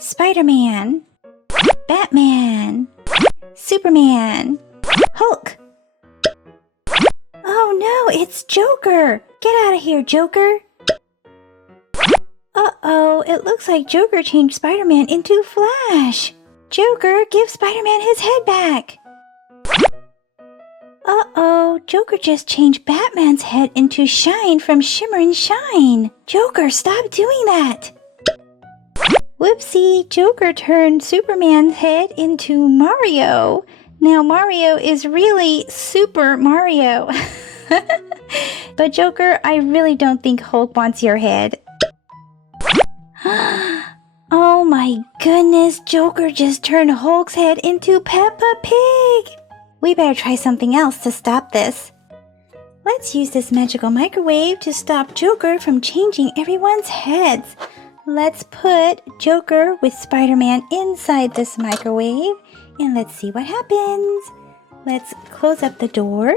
Spider-Man, Batman, Superman, Hulk. Oh no, it's Joker! Get out of here, Joker! Uh-oh, it looks like Joker changed Spider-Man into Flash. Joker, give Spider-Man his head back. Uh-oh, Joker just changed Batman's head into Shine from Shimmer and Shine. Joker, stop doing that. Whoopsie, Joker turned Superman's head into Mario. Now Mario is really Super Mario. But Joker, I really don't think Hulk wants your head. Oh my goodness, Joker just turned Hulk's head into Peppa Pig. We better try something else to stop this. Let's use this magical microwave to stop Joker from changing everyone's heads. Let's put Joker with Spider-Man inside this microwave and let's see what happens. Let's close up the door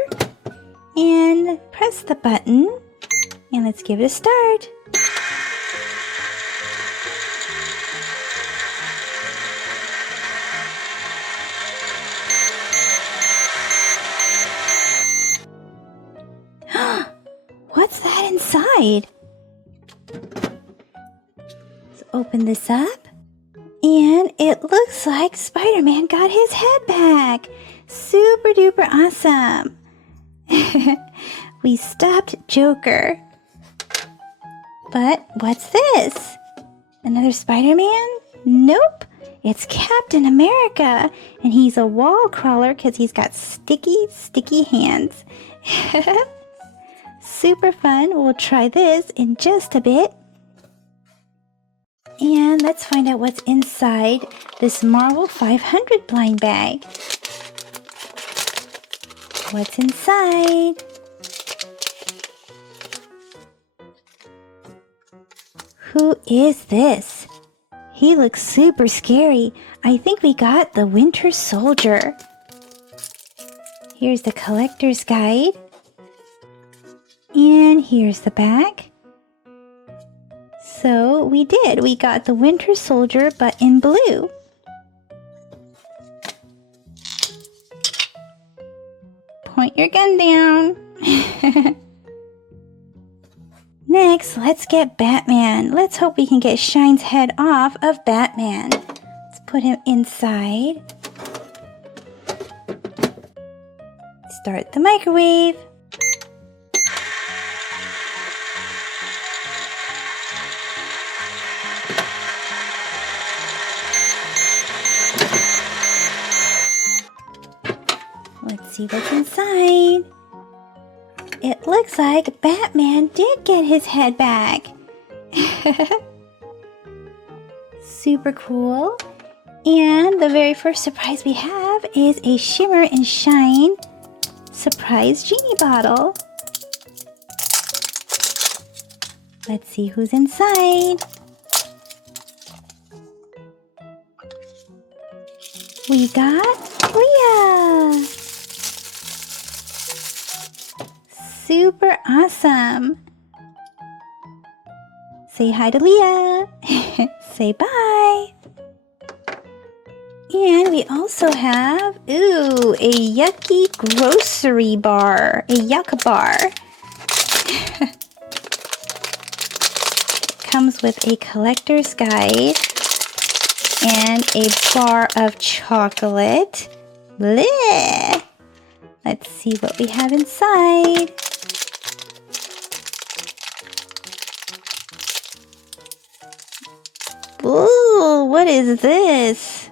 and press the button and let's give it a start. What's that inside? Let's open this up. And it looks like Spider-Man got his head back. Super duper awesome. We stopped Joker. But what's this? Another Spider-Man? Nope. It's Captain America. And he's a wall crawler because he's got sticky hands. Super fun. We'll try this in just a bit. And let's find out what's inside this Marvel 500 blind bag. What's inside? Who is this? He looks super scary. I think we got the Winter Soldier. Here's the collector's guide. And here's the back. So we did. We got the Winter Soldier, but in blue. Point your gun down. Next, let's get Batman. Let's hope we can get Shine's head off of Batman. Let's put him inside. Start the microwave. Let's see what's inside. It looks like Batman did get his head back. Super cool. And the very first surprise we have is a Shimmer and Shine surprise genie bottle. Let's see who's inside. We got Leah. Super awesome. Say hi to Leah. Say bye. And we also have, a yucky grocery bar. A yuck bar. Comes with a collector's guide and a bar of chocolate. Bleh. Let's see what we have inside. Ooh, what is this?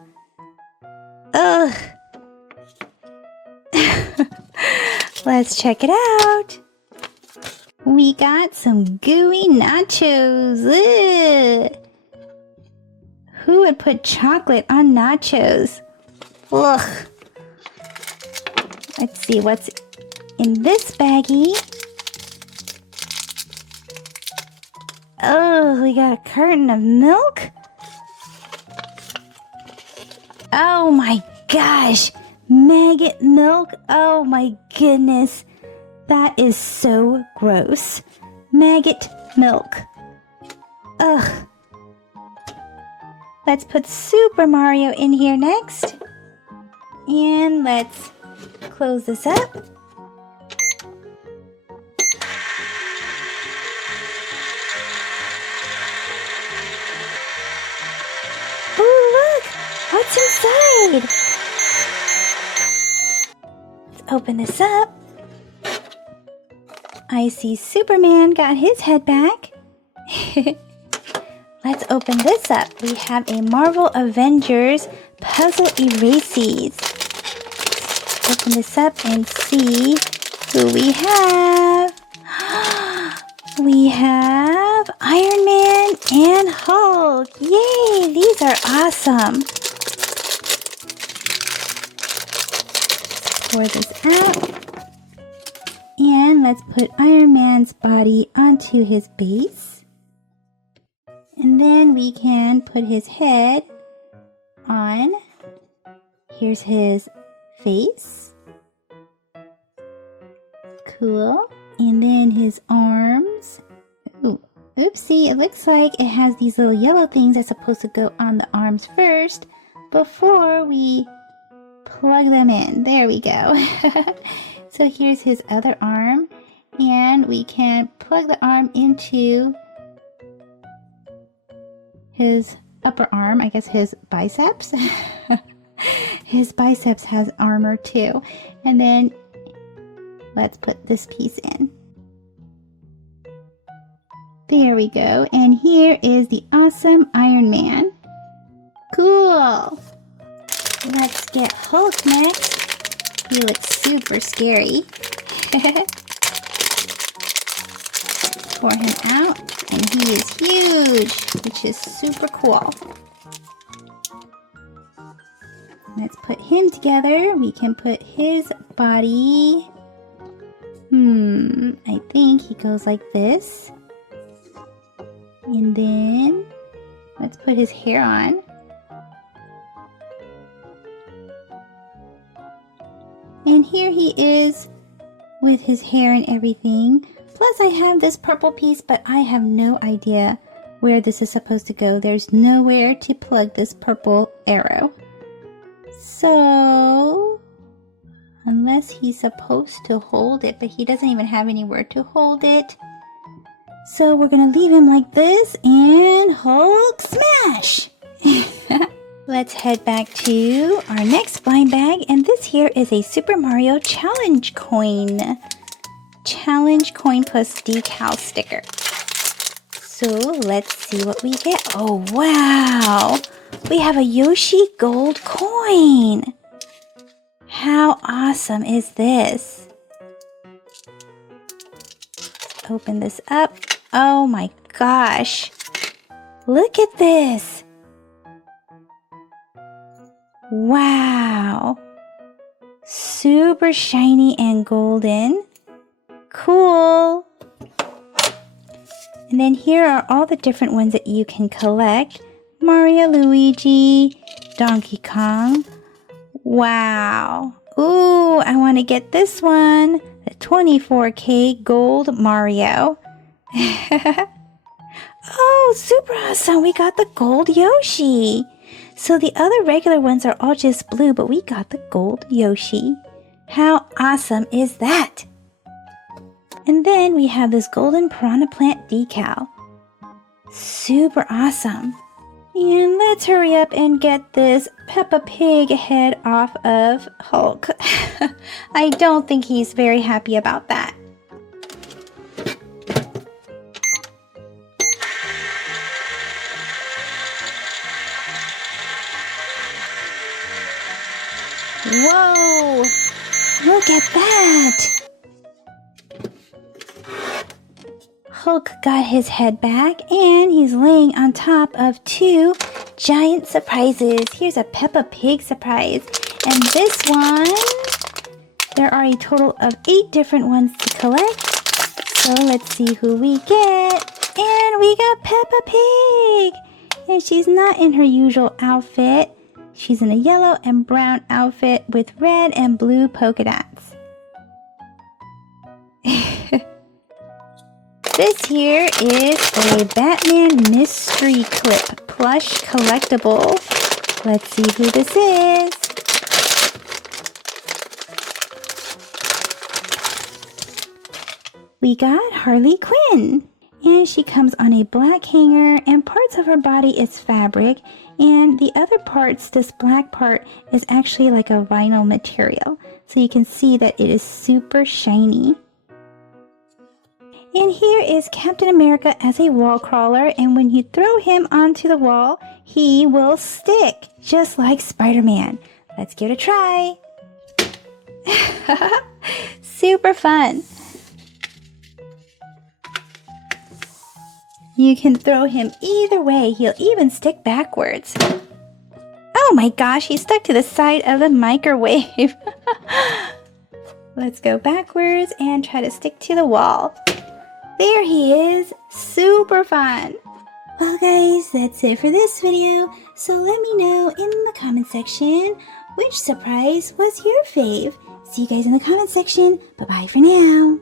Ugh. Let's check it out. We got some gooey nachos. Ugh. Who would put chocolate on nachos? Ugh. Let's see what's in this baggie. Oh, we got a carton of milk. Oh my gosh, maggot milk. Oh my goodness, that is so gross. Maggot milk. Ugh. Let's put Super Mario in here next. And let's close this up. Ooh, look! What's inside? Let's open this up. I see Superman got his head back. Let's open this up. We have a Marvel Avengers Puzzle Erases. Let's open this up and see who we have. We have Iron Man and Hulk. Yay, these are awesome. Pour this out. And let's put Iron Man's body onto his base. And then we can put his head on. Here's his face. Cool. And then his arms. Ooh, oopsie, it looks like it has these little yellow things that's supposed to go on the arms first before we plug them in. There we go. So here's his other arm, and we can plug the arm into his upper arm, I guess his biceps. His biceps has armor too. And then let's put this piece in. There we go. And here is the awesome Iron Man. Cool. Let's get Hulk next. He looks super scary. Pour him out, and he is huge, which is super cool. Let's put him together. We can put his body. I think he goes like this. And then let's put his hair on. And here he is with his hair and everything. Plus I have this purple piece, but I have no idea where this is supposed to go. There's nowhere to plug this purple arrow. So, unless he's supposed to hold it, but he doesn't even have anywhere to hold it. So we're gonna leave him like this and Hulk smash! Let's head back to our next blind bag, and this here is a Super Mario Challenge coin. Challenge coin plus decal sticker. So let's see what we get. Oh wow! We have a Yoshi gold coin! How awesome is this? Let's open this up. Oh my gosh! Look at this! Wow! Super shiny and golden. Cool! And then here are all the different ones that you can collect. Mario, Luigi, Donkey Kong. Wow! Ooh, I want to get this one. The 24K Gold Mario. Oh, super awesome! We got the gold Yoshi. So the other regular ones are all just blue, but we got the gold Yoshi. How awesome is that? And then we have this golden piranha plant decal. Super awesome. And let's hurry up and get this Peppa Pig head off of Hulk. I don't think he's very happy about that. Whoa! Look at that! Hulk got his head back, and he's laying on top of two giant surprises. Here's a Peppa Pig surprise. And this one, there are a total of 8 different ones to collect. So let's see who we get. And we got Peppa Pig! And she's not in her usual outfit. She's in a yellow and brown outfit with red and blue polka dots. This here is a Batman mystery clip Plush Collectible. Let's see who this is. We got Harley Quinn. And she comes on a black hanger, and parts of her body is fabric, and the other parts, this black part, is actually like a vinyl material. So you can see that it is super shiny. And here is Captain America as a wall crawler, and when you throw him onto the wall, he will stick, just like Spider-Man. Let's give it a try. Super fun. You can throw him either way. He'll even stick backwards. Oh my gosh, he stuck to the side of the microwave. Let's go backwards and try to stick to the wall. There he is. Super fun. Well guys, that's it for this video. So let me know in the comment section which surprise was your fave. See you guys in the comment section. Bye-bye for now.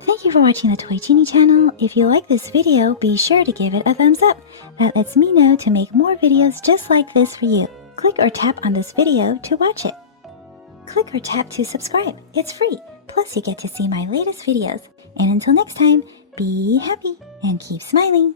Thank you for watching the Toy Genie channel. If you like this video, be sure to give it a thumbs up. That lets me know to make more videos just like this for you. Click or tap on this video to watch it. Click or tap to subscribe. It's free. Plus you get to see my latest videos. And until next time, be happy and keep smiling.